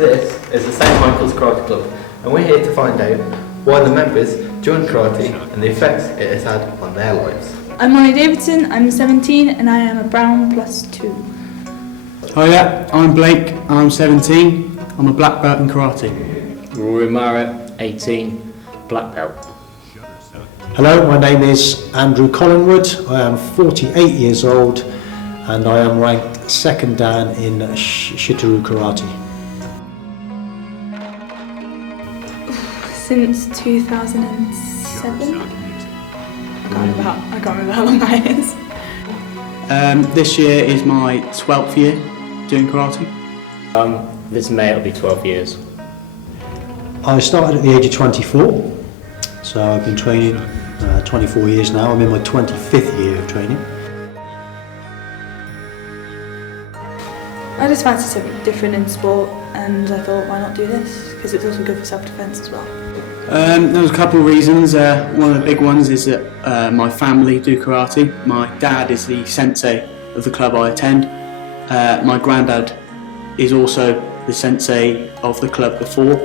This is the St Michael's Karate Club, and we're here to find out why the members joined karate and the effects it has had on their lives. I'm Molly Davidson, I'm 17 and I am a Brown +2. Hiya, I'm Blake, I'm 17, I'm a black belt in karate. Rory Marrett, 18, black belt. Hello, my name is Andrew Collingwood, I am 48 years old and I am ranked 2nd Dan in Shito-ryu Karate. Since 2007? I can't remember how long that is. This year is my 12th year doing karate. This May it'll be 12 years. I started at the age of 24, so I've been training 24 years now. I'm in my 25th year of training. I just fancied something different in sport and I thought, why not do this? Because it's also good for self-defence as well. There was a couple of reasons. One of the big ones is that my family do karate. My dad is the sensei of the club I attend. My granddad is also the sensei of the club before,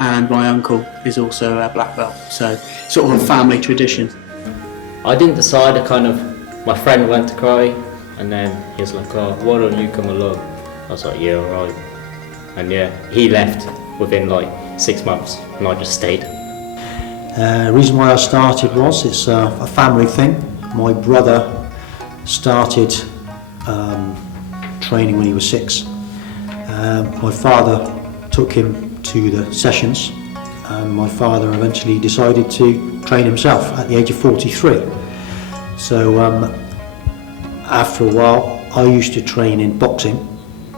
and my uncle is also a black belt. So sort of a family tradition. I didn't decide, my friend went to karate and then he was like, oh, why don't you come along? I was like, yeah, alright. And yeah, he left within like 6 months and I just stayed. The reason why I started was it's a family thing. My brother started training when he was 6. My father took him to the sessions and my father eventually decided to train himself at the age of 43. So after a while I used to train in boxing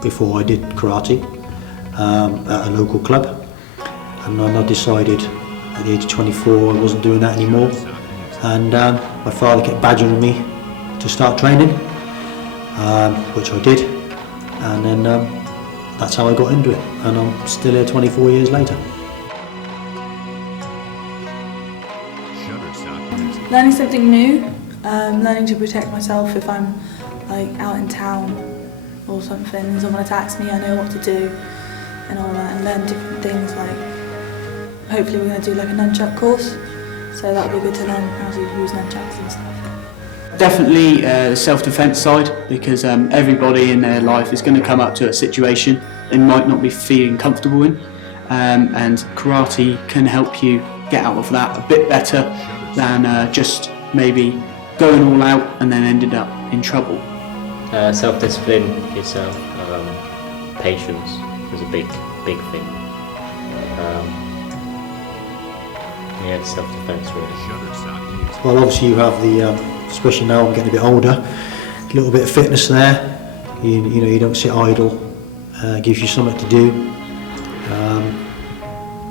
before I did karate at a local club, and then I decided at the age of 24 I wasn't doing that anymore, and my father kept badgering me to start training, which I did, and then that's how I got into it, and I'm still here 24 years later. Learning something new, learning to protect myself if I'm like out in town or something and someone attacks me, I know what to do and all that, and learn different things. Like hopefully we're going to do like a nunchuck course, so that'll be good to learn how to use nunchucks and stuff. Definitely the self-defence side, because everybody in their life is going to come up to a situation they might not be feeling comfortable in, and karate can help you get out of that a bit better than just maybe going all out and then ended up in trouble. Self-discipline yourself, patience is a big thing. Yeah, self-defence really. Well, obviously you have the, especially now I'm getting a bit older, a little bit of fitness there. You know, you don't sit idle, gives you something to do.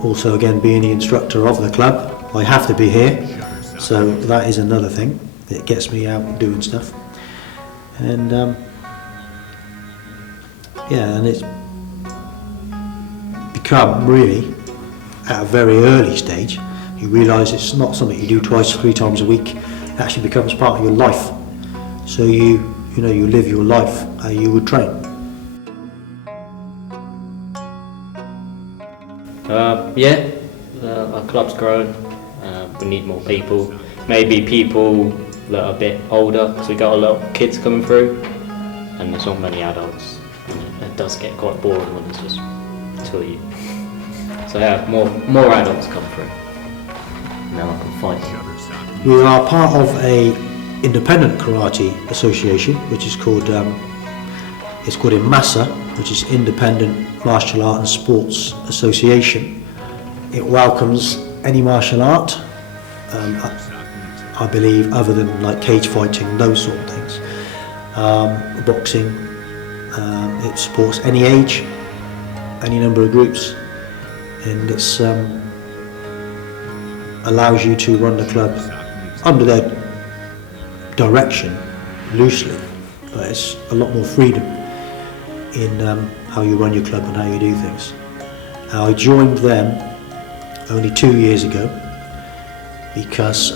Also again, being the instructor of the club, I have to be here, so that is another thing that gets me out doing stuff. And yeah, and it's become really, at a very early stage, you realise it's not something you do twice, 3 times a week. It actually becomes part of your life. So you live your life how you would train. Our club's grown. We need more people. Maybe people that are a bit older, because we got a lot of kids coming through, and there's not many adults. And it does get quite boring when there's just 2 of you. So yeah, more adults come through. Now I can fight. We are part of a independent karate association, which is called it's called IMMASA, which is Independent Martial Art and Sports Association. It welcomes any martial art, I believe, other than like cage fighting, those sort of things. Boxing, it supports any age, any number of groups, and it's allows you to run the club under their direction, loosely, but it's a lot more freedom in how you run your club and how you do things. I joined them only 2 years ago because,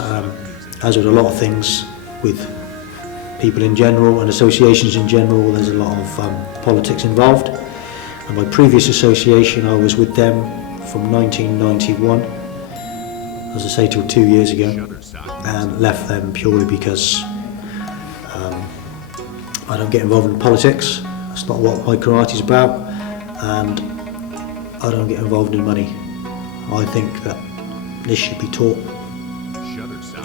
as with a lot of things with people in general and associations in general, there's a lot of politics involved, And my previous association, I was with them from 1991, as I say, till 2 years ago, and left them purely because I don't get involved in politics. That's not what my karate is about, and I don't get involved in money. I think that this should be taught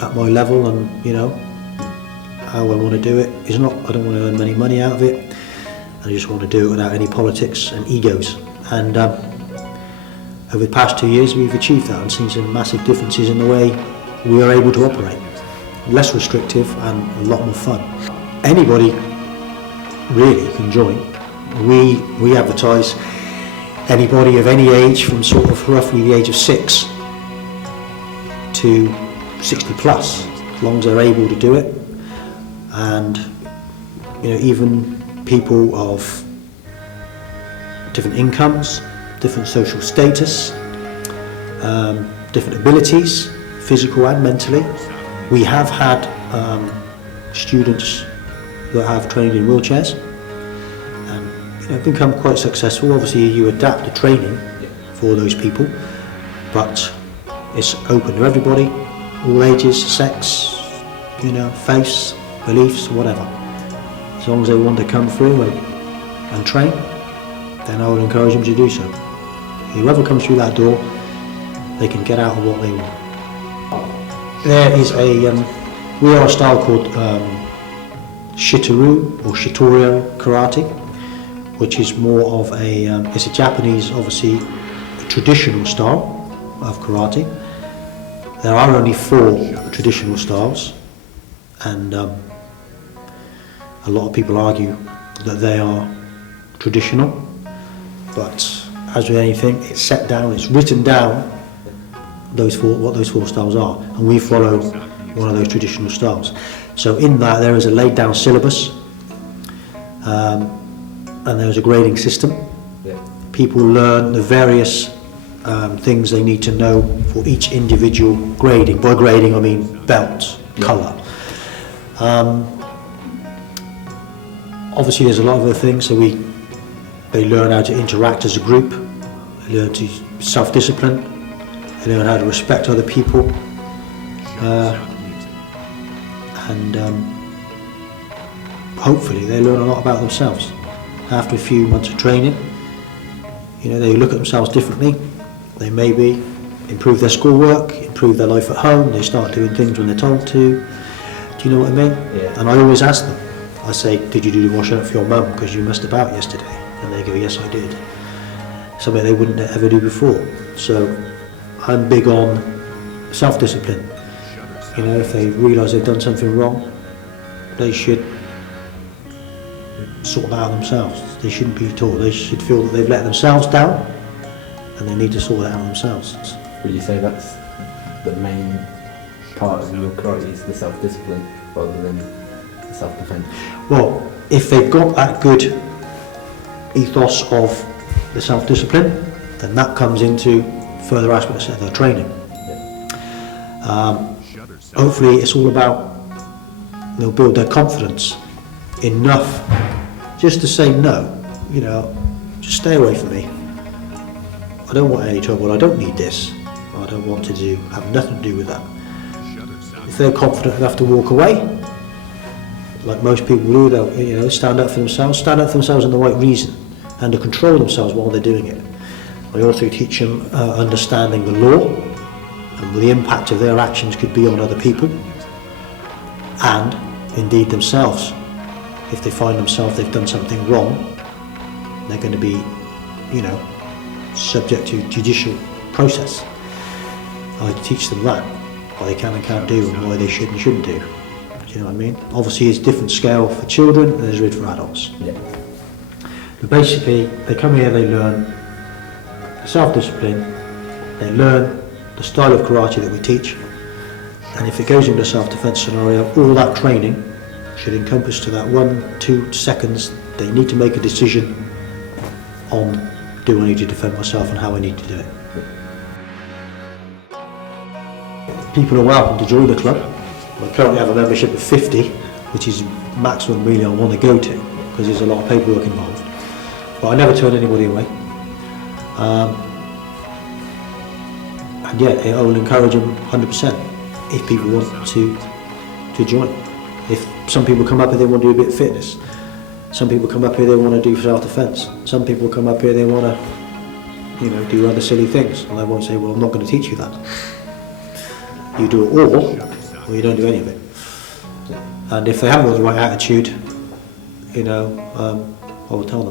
at my level, and you know how I want to do it is not. I don't want to earn any money out of it. I just want to do it without any politics and egos. And over the past 2 years, we've achieved that and seen some massive differences in the way we are able to operate. Less restrictive and a lot more fun. Anybody really can join. We advertise anybody of any age from sort of roughly the age of 6 to 60 plus, as long as they're able to do it. And you know, even people of different incomes, different social status, different abilities, physical and mentally. We have had students that have trained in wheelchairs and you know, become quite successful. Obviously you adapt the training for those people, but it's open to everybody, all ages, sex, you know, faiths, beliefs, whatever. As long as they want to come through and train, then I would encourage them to do so. Whoever comes through that door, they can get out of what they want. There is we are a style called Shitoru or Shitorio Karate, which is more of it's a Japanese, obviously, traditional style of karate. There are only 4 traditional styles, and a lot of people argue that they are traditional, but as with anything, it's set down, it's written down what those 4 styles are, and we follow one of those traditional styles. So in that there is a laid down syllabus, and there's a grading system. People learn the various things they need to know for each individual grading. By grading I mean belt, colour. Obviously there's a lot of other things, so they learn how to interact as a group, they learn to self-discipline, they learn how to respect other people, and hopefully they learn a lot about themselves. After a few months of training, you know, they look at themselves differently, they maybe improve their schoolwork, improve their life at home, they start doing things when they're told to. Do you know what I mean? Yeah. And I always ask them, I say, did you do the washing up for your mum because you messed about yesterday? And they go, yes I did. Something they wouldn't ever do before. So I'm big on self-discipline. You know, if they realise they've done something wrong, they should sort that out themselves. They shouldn't be taught. They should feel that they've let themselves down and they need to sort it out themselves. Would you say that's the main part of your karate, is the self-discipline rather than the self-defense? Well, if they've got that good ethos of the self-discipline, then that comes into further aspects of their training. Hopefully it's all about they'll build their confidence enough just to say no, you know, just stay away from me. I don't want any trouble, I don't need this, I don't want to have nothing to do with that. If they're confident enough to walk away, like most people do, they'll, you know, stand up for themselves in the right reason, and to control themselves while they're doing it. I also teach them understanding the law and the impact of their actions could be on other people, and indeed themselves. If they find themselves they've done something wrong, they're going to be, you know, subject to judicial process. I teach them that, what they can and can't do and why they should and shouldn't do. Do you know what I mean? Obviously it's a different scale for children than there is for adults. Yeah. But basically they come here, they learn self-discipline, they learn the style of karate that we teach, and if it goes into a self-defense scenario, all that training should encompass to that 1-2 seconds they need to make a decision on, do I need to defend myself and how I need to do it. People are welcome to join the club. I currently have a membership of 50, which is maximum really I want to go to, because there's a lot of paperwork involved. but I never turn anybody away. And yeah, I will encourage them 100% if people want to join. If some people come up here, they want to do a bit of fitness. Some people come up here, they want to do self-defense. Some people come up here, they want to, do other silly things. And I won't say, well, I'm not going to teach you that. You do it all, or you don't do any of it. And if they haven't got the right attitude, I will tell them.